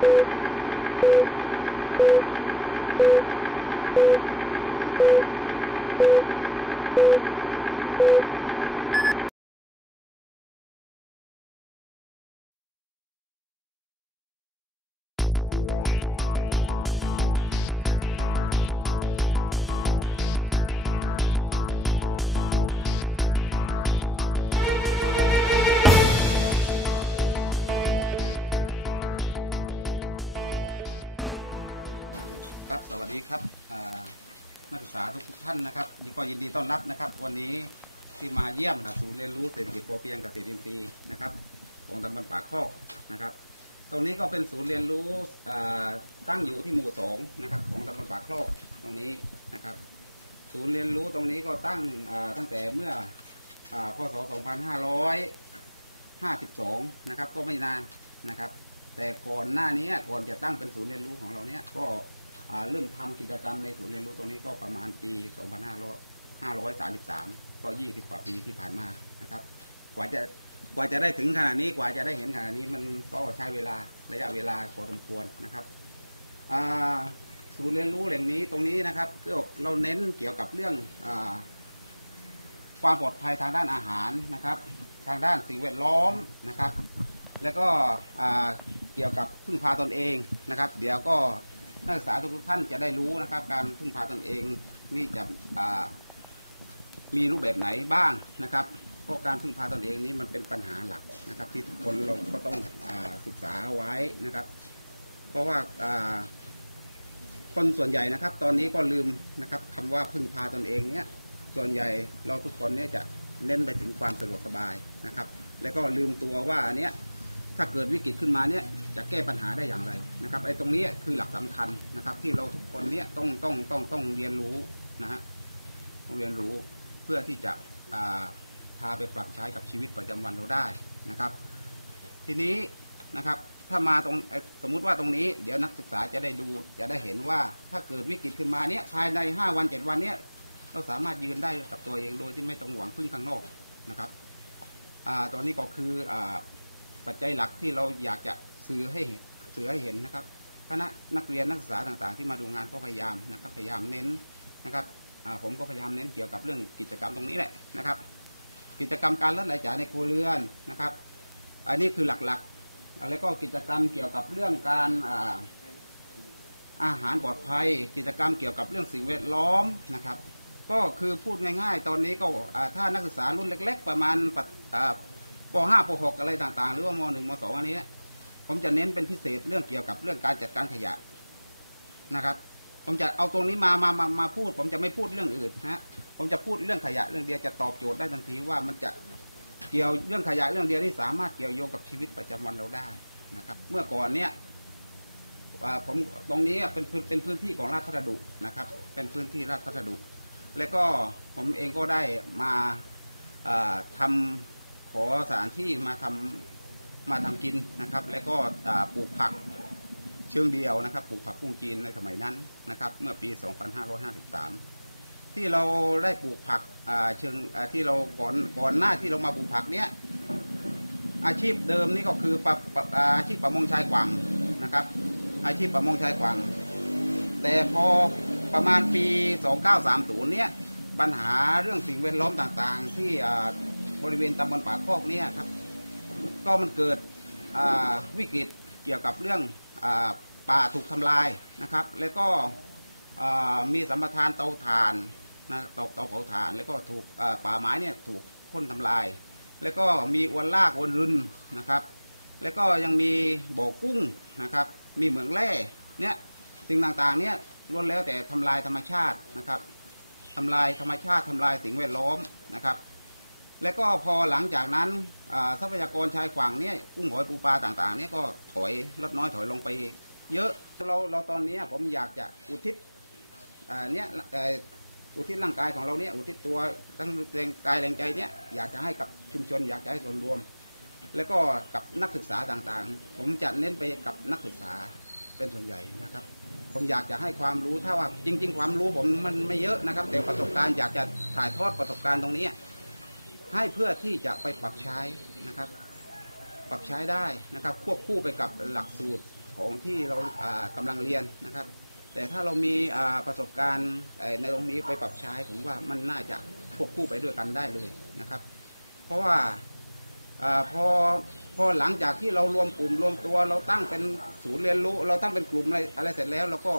Thank you. ครับสวัสดีครับนักศึกษาทุกๆท่านนะครับก็ยินดีต้อนรับนะครับ วันนี้ที่มาเยี่ยมศูนย์เรียนรู้เศรษฐกิจพอเพียงเกษตรอินทรีย์นะครับของตำบลปากคอกนะครับ ตรงนี้ก็เป็นศูนย์เรียนรู้ตั้งอยู่ที่หมู่สองนะครับของตำบลปากคอกตรงนี้นะครับ ศูนย์เรียนรู้ตรงนี้ก็ตั้งตั้งแต่เมื่ออาพศ 2552 นะครับก็ไม่นานนะครับ แต่ก่อนหน้านี้ก่อนจะตั้งเป็นศูนย์เรียนรู้ของเราเนี้ยก็ เริ่มทำกิจกรรมในศูนย์เรียนรู้ตรงนี้ก็ประมาณปี 2533 ก็ 20 กว่าปีที่ผ่านมานะครับ กว่าจะกว่าจะได้ถึงขนาดนี้กว่าจะได้เห็นขนาดนี้มันก็ใช้เวลาระยะเวลาพอสมควรนะครับศูนย์เรียนรู้แหล่งนี้ตรงนี้นะครับก็เราเน้นเกี่ยวกับเรื่องอความปลอดภัยทางด้านอาหารนะครับ ทางด้านสิ่งแวดล้อมนะครับ แล้วก็เกี่ยวกับพึ่งพาตนเองนะครับ เดี๋ยวก็ นักศึกษาทุกท่านจะได้รู้นะครับ การพึ่งพาตนเองนี่จะมีรูปแบบไหนบ้างนะครับ เพราะการพึ่งพาตนเองนี้มันเป็นปัญหาหลักนะครับ ที่ทุกคนเราก็ต้องอศึกษาไว้นะครับ เพราะว่าคนส่วนใหญ่นะครับ ตอนนี้ก็ลืมนะครับคำว่าพึ่งพาตนเองเนี้ยส่วนใหญ่เราทุกคนเนี่ยจะเน้นไปถึงความสะดวกสบายนะครับ แล้วก็ลืมตัวว่าอันเนี้ยถ้าเกิดวิกฤตขึ้นมาเนี่ย จะแก้ปัญหาได้อย่างไรนะครับไอ้ตรงนี้คือหลักสำคัญนะครับ ที่เราทุกคนเนี่ยต้องต้องต้องต้องเรียนรู้นะฮะต้องเรียนรู้เพื่อที่จะาพาไปปรับใช้กับชีวิตประจำวันเราได้นะครับ ทีนี้นะครับถ้ามาตรงสมมุติว่าตรงนี้เดี๋ยวนักศึกษาจะได้ดูจะได้เห็นว่าถ้าเกิดวิกฤตขึ้นมาเนี่ยภายในห้าวันเจ็ดวันเนี่ยเราสามารถยืนได้กับตัวเองโดยที่ไม่ต้องหวังพึ่งข้างนอกนะครับอตอนนี้ก็คืออปัจจัยหลักที่เราอยากจะ สื่อให้สื่อให้เห็นนะครับคณะนักเรียนนักศึกษาต่างๆ ที่มาดูงานก็พยายามนะครับพยายามเน้นนะครับผมก็พยายามเน้นเกี่ยวกับเรื่องกิจกรรมตรงนี้แหละนะครับ กิจกรรมการลดรายจ่ายในครัวเรือนนะครับ อันนี้คือหลักๆอ่าแล้วก็กิจกรรมเกี่ยวกับเรื่องการอาอาหารปลอดภัย กิจกรรมเกี่ยวกับเรื่องสิ่งแวดล้อมนะครับ ก็คือพูดง่ายๆ ตอนนี้ก็ถ้านักศึกษารุ่นเล็ก ๆ ประมาณปอ่าป .5 ป .6 อะไรต่างๆ หรือว่าม .1 ม .2 อันนี้ ผมจะเน้นเป็นพิเศษเรื่องเกี่ยวกับเรื่องการจัดการขยะนะครับ ผมจะเอาตรงนี้มามามามาพูด ผมจะไม่พูดเรื่องอื่นนะฮะผมจะพูดเรื่องขยะเรื่องเดียวจะตอบโจทย์ได้ทันทีว่ามันจะเกี่ยวเรื่องขยะเรื่องเดียวที่สามารถเกี่ยวโยงกับชีวิตประจำวันเราได้นะครับ เมื่อก่อนเนี้ยผมตรงนี้เป็นพื้นเป็นพื้นที่ของราชพัสดุนะครับ เป็นพื้นที่ราชพัสดุ แล้วก็ผมเองก็ได้มาอ่าทำขอสถานที่มาทำ มาทำกินนะครับ แล้วก็ปลูกผักเชิงเดียวนะครับ ปลูกผักกุ้งจีนในสมัยนั้นนะครับ เมื่อปี 2553 ที่เราได้ปลูกผักเชิงที่เราก่อนก่อนหน้าที่เรามาปลูกผักเนี้ยอาชีพเดิมนี่ก็คือปอาชีพประมงชายกว่างนะครับ อาชีพประมงชายกว่างแต่พอประมาณปี 2930 เนี้ยปัญหาเรื่องสิ่งแวดล้อมต่างๆ ที่บริเวณตำบลป่าคอกเนี่ยครับ ก็มันเกิดวิกฤตเกี่ยวกับเรื่องอป่าถูกทำลายนะครับ แล้วก็มีสัมปทานเตาถ่านนะเตาเตาเผาถ่าน แล้วก็ถูกป่าไม้เนี่ยถูกพ่นทำลาย แล้วก็มีอวนลากอวนรุนนะครับ แล้วก็ยังมีบ่อกุ้งนะครับ มีเหมืองแร่เนี่ยสิ่งต่างๆเนี่ยล้วนแล้วแต่ทำลายธรรมชาตินะครับทำลายธรรมชาติทำลายสิ่งแวดล้อมนะครับ แล้วก็พอหลังจากนั้นทรัพยากรชายฝั่งเนี่ยกุ้งหอยปูปลาต่างๆ เนี่ยก็ถอยลดน้อยถอยลงไปเยอะเราเราตอนนี้ผมอยากจะอุทิศเนี่ยอุทิศร่างกายของเราเนี่ยอุทิศตัวทั้งแรงกายแรงใจเนี่ยอยากจะให้กับชุมชน อยากจะให้ส่วนรวม แล้วก็กับนักศึกษาต่างๆ ผมจะเน้นไปกับนักศึกษาเป็นส่วนใหญ่นะครับ ผมอยากจะให้ความรู้ถ้าว่าจริง ๆ ความรู้ผมมันไม่เยอะนะครับ แต่ประสบการณ์อยากจะถ่ายทอดประสบการณ์ตรงนี้ ให้เพื่อที่จะไปปรับใช้นะครับ ปรับใช้ได้นะครับ ควบคู่ไปกับหลักสูตรของที่เราอ่ากำลังเรียนนะครับ แต่ถ้าเรามีประสบการณ์ในตรงนี้ไปปรับใช้ผมว่ามันน่าจะควบคู่ไปด้วยกันได้เลยนะครับ เพราะว่าอพอพอหลังจากที่เรารวมกลุ่มรวมตัว เราตั้งเป็นศูนย์เรียนรู้ เราตั้งเป็นกลุ่มอะไรอะไรเสร็จแล้วเราก็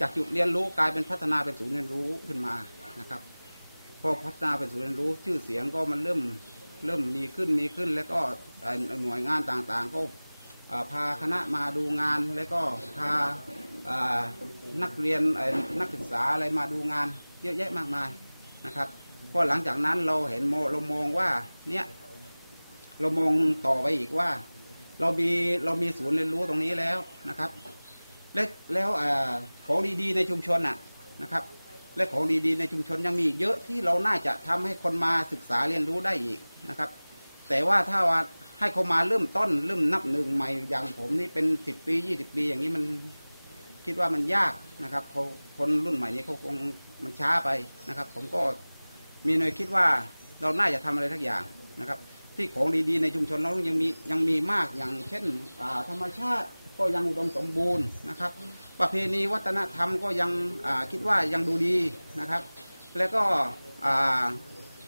จากจุดเรียนรู้กลายเป็นพัฒนาเป็นศูนย์เรียนรู้ขึ้นมานะครับ พอพัฒนาเป็นศูนย์เรียนรู้ชื่อเสียงก็มันเริ่มเริ่มมีขึ้นมีขึ้น แล้วก็หน่วยงานต่างๆ ก็พาคณะมาดูงาน แล้วก็พานักเรียนนักศึกษาอะไรมาดูงาน เยอะแยะมากมายนะครับพอหลังจากนั้นเราเห็นโมเรามองว่าเนี่ยเรามองต่อไปอีกว่า เรามีเรามีศูนย์เรียนรู้ตรงนี้แล้วนะครับ และแล้วอของดีๆในชุมชนน่ะนะครับ และของดีๆ ในชุมชนยังมีอีกเยอะที่เราน่าจะทำให้คนมาศึกษาเรียนรู้ได้อีกนะครับ แต่ว่าถ้าว่าให้เขามาเริ่มต้นเริ่มนับหนึ่งใหม่อย่างผมนี่เป็นสิบปียี่สิบปีอย่างนี้มันคิดว่ามันยากนะครับเขาคนรุ่นใหม่นี้เขาคงมันช้าไปนะครับ ผมก็มีหน่วยคิดว่าเราน่าจะทำอะไรทักอย่างนะครับ ที่ของดีๆในชุมชนเรายังมียังมีมากอย่างเช่นธรรมชาติ ก็ยังอุดมสมบูรณ์นะครับ ประเพณีวัฒนธรรมก็ยังคิดว่ายังดูดีนะครับ แล้วก็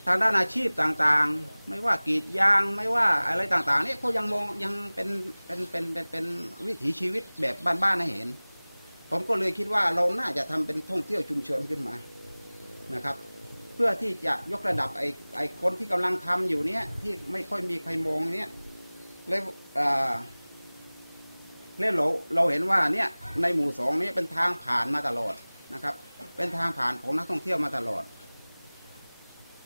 ทางด้านอาชีพต่างๆ ไม่ว่ากรีดยางไม่ว่าอะไรต่างๆนี่เขายังมองยังเป็นเป็นเป็นเป็นเป็นวิถีชีวิตแบบบ้านๆให้เห็น ผมก็เลยคิดว่าเราน่าจะทำเป็นท่องเที่ยวชุมชนขึ้นมานะครับ เพื่อที่จะยกระดับไอ้ไอ้คนที่กำลังทำอยู่เนี้ยที่ไม่ค่อยมีใครมองเนี้ยแล้วอ่า แล้วเราเราเห็นว่าเนี่ยในหมู่สองนี้เป็นทางผ่านมาตลอดนะครับ เป็นทางผ่านของนักท่องเที่ยวมาตลอด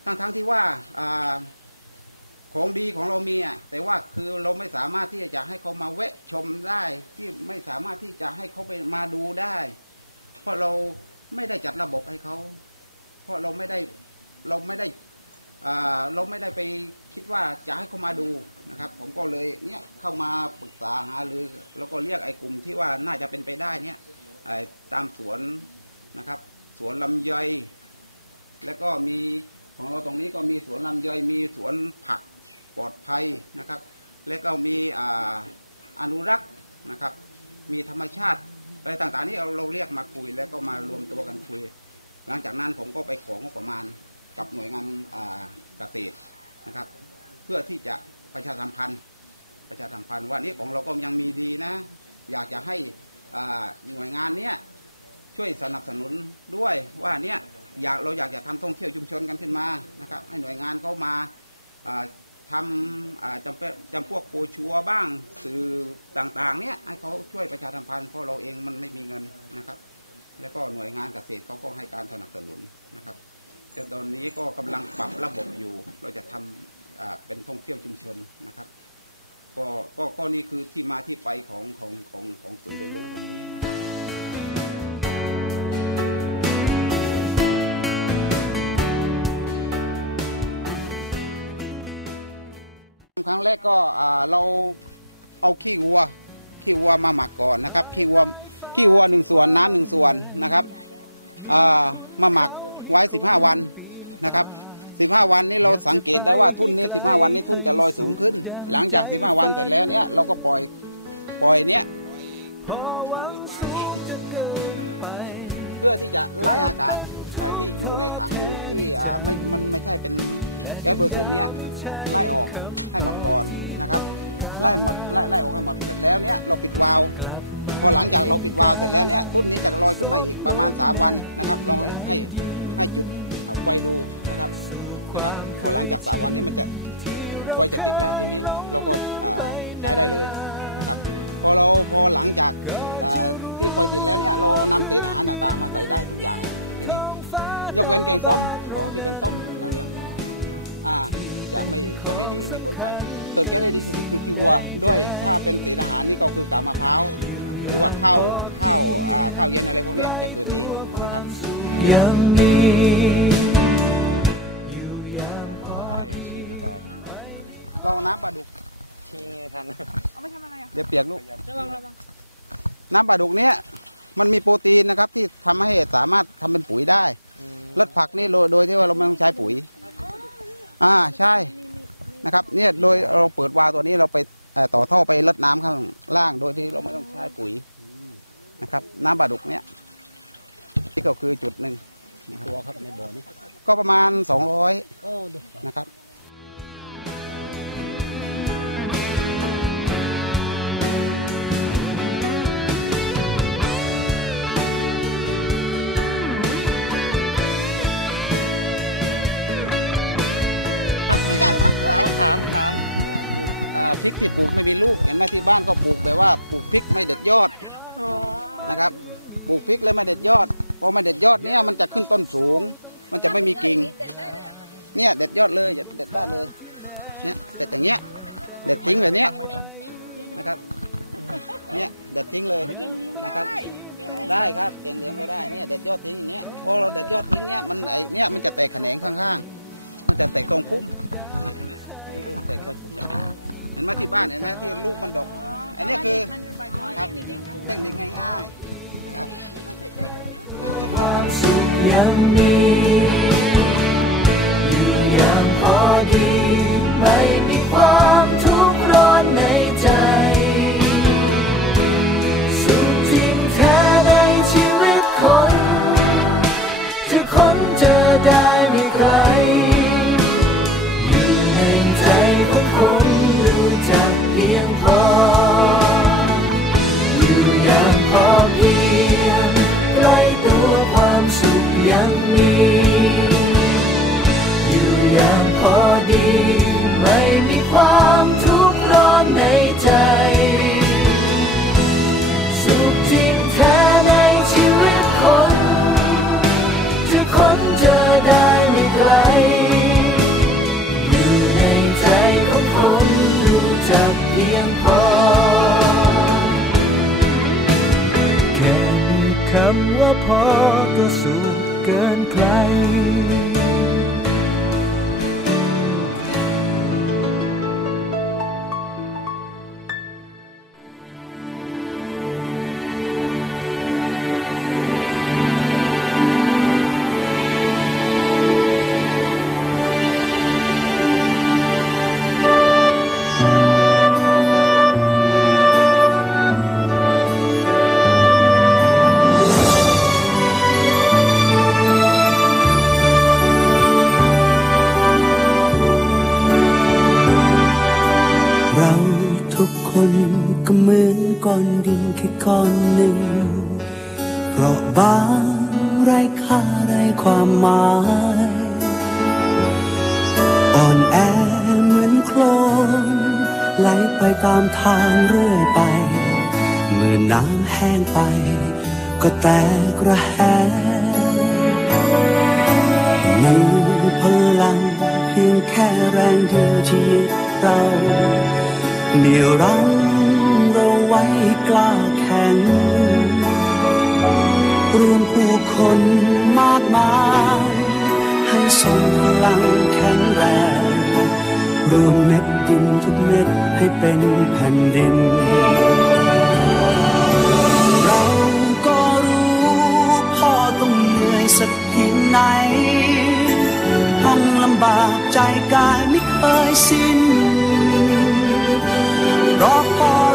ทั้งทั้งที่ว่าอของดีของเรามีอะแต่ว่าคือเราไม่สามารถที่จะให้เขามาแวะชมได้ที่ไม่สามารถที่จะให้เขาไปมาดูได้ เพราะเราไม่ได้จัดระบบให้เขา เพราะเราไม่ได้เราไม่ได้ เราไม่ได้ไปคิดว่าจะให้เขามาดูนะครับ ผมก็เลยเนี่ยเข้ามาปรึกษาหารือแล้วก็เรียกไอ้กลุ่มที่ว่าน่าจะเป็นไปได้เนี่ยตามสวนนะครับ สวนลำไยแล้วก็มีของเราตรงนี้ก็มีสวนลำไยมีสวนผักปลอดภัยนะครับ แล้วก็มีอ่าอนุรักษ์นะครับ มีธรรมชาติอะไรต่างๆนี่เราเราเรียกมาคุยแล้วก็มารวมตัวกันคุย หลังจากนั้นผมก็ไปของงบประมาณ กับหน่วยงานเกษตรนะครับ เพื่อที่จะประชาสัมพันธ์ประชาสัมพันธ์ว่านี่ของเราก็ยังมีดีนะ อยากจะให้หน่วยงานเนี้ยช่วยสนับสนุนด้วยว่าเนี่ยอยากเราอยากจะทำท่องเที่ยวชุมชนกันขึ้นมานะครับ ให้หน่วยงานเขามาทำจำเป็นจำพวกโปรชัวบ้างสื่อต่างๆ เนี่ยให้เขาช่วยประชาสัมพันธ์เพราะเราเองมันไม่มีเงินนะครับ แล้วก็หน่วยงานเกษตรเขาก็ให้การสนับสนุนนะครับ แต่ตอนนี้ก็กำลังปรับระบบอยู่ เราจะทำอ่าเป็นท่องเที่ยวชุมชนนะครับก็ก็ก็นี่คือที่มาที่ไปของของของของศูนย์เรียนรู้ตรงนี้นะครับครั้งแรกก็เราเอาขี้วัว ขี้วัวมาหมักก่อนนะครับ ขี้วัวขี้วัวหนึ่งส่วนน้ำหนึ่งส่วนนะครับมาหมัก ไว้สิบห้าวันนะครับสิบห้าวันนี้เราสังเกตได้ว่าทุ่นนี้สิบห้าวันนี้ทุ่นจะลอยสูงขึ้น หลังจากสิบห้าวันเสร็จแล้วเนี้ยเราก็ปล่อยปล่อยเนี้ยเพื่อที่จะไล่อากาศที่อยู่ในถังที่อ่าไม่มันไม่ใช่เป็นแก๊สเบอร์ศูนเนี้ยไล่ออกให้หมดก่อนนะครับ ไล่หมดไล่ไล่ออกให้หมดเสร็จแล้วเนี้ยเราปิดวาล์วพอหลังจากเราปิดวาล์วเสร็จแล้วเนี้ยตุ้นนี้จะลอยขึ้นมาอีกประมาณ 3 วันนะครับลองให้ ให้จุดไฟดูนะครับนะครับพอหลังจาก3วันนี้มันจะไฟจะติดแล้วทีนี้เราก็ใช้ได้เลยนะครับพอเราพอหลังจากที่ไฟติดแล้วเนี่ยเรานำเศษอาหารต่างๆมาใส่ได้ทุกอย่างเลยทีนี้ยกเว้นแกงส้มของที่เป็นส้มอย่างเดียวอ่าจะไม่จะไม่ดีไม่ควรใส่ส่วนแก้ได้ดีที่สุดคือขี้วัวด้วยถ้าเป็นเศษอาหารนี่ก็คือกากมะพร้าว หรือว่าข้าวข้าวอ่าข้าวเย็นอะไรพวกเนี้ยจะเกิดดีนะครับยังมีอยู่อย่างปลอดเราน้ำปลาดุกชี้ไงทันเอาไปทำอะไรอะเดี๋ยวเปียกลูกระวังระวังน้ำปลาดุกเนี้ยมันมีโปรตีนนะครับที่ทำให้สามารถทำเป็นปุ๋ยได้ลดผักนี่โดยโดยที่ว่าเราไม่ต้องใช้ปุ๋ย อ่าใช่นะครับ เนี่ยโดยเราเปิดวาล์วตัวนี้เราไปเอ่อ ต่อท่อไปลดน้ำข้างล่างโดยที่เราไม่ต้องใช้ปุ๋ยนะครับ น้ำบาดุกเนี้ยนี่ก็คือจุดหนึ่งนะครับตัวครับในบ่อนี้ก็ประมาณ200โอ้ดูนะครับถามถามอ่า พริกที่ปลูกไม่มีลูกเห็นไหมที่บ้านก็ปลูกแต่ว่าปลูกพริกไม่เด็ดยอดนะครับปลูกพริกเลยไม่เด็ดยอดพอไม่เด็ดยอดเนี่ยมันจะขึ้นต้นสูง มันจะไม่มีกิ่งเนี่ยเด็ดยอดเลยเด็ดได้เลยเนี่ยเด็ดอย่างเงี้ยเด็ดทิ้งแบบเนี้ยนะครับเนี่ยเด็ดทิ้งเลยนะครับได้ครับเก่งเลี้ยงก็ได้เนี่ยเด็ดยอดทิ้งอย่างเงี้ยพอเราเด็ดยอดทิ้งเนี่ยมันไอเนี่ยมันจะแตกแขนงข้างๆ มันจะแตกตรงพุ่มแตกตรงพุ่มเนี่ย เป็นเห็นไหมที่บ้านเห็นไหมที่ลูกมันดก อันนี้คือครับเทคนิคง่ายๆนะครับความสุขยังมีอยู่อย่าง ก็สุขเกินใคร บางไรค่าไรความหมายอ่อนแอเหมือนโคลนไหลไปตามทางเรื่อยไป เมื่อน้ำแห้งไป ก็แตกระแหงมีพลังเพียงแค่แรงเดียวที่เราเหนี่ยวรั้งเราไว้กล้าแข็ง รวมผู้คนมากมาย ให้ทรงพลังแข็งแรง รวมเม็ดดินทุกเม็ดให้เป็นแผ่นดิน เราก็รู้พ่อต้องเหนื่อยสักเพียงไหน ต้องลำบากใจกายไม่เคยสิ้นรอพ่อ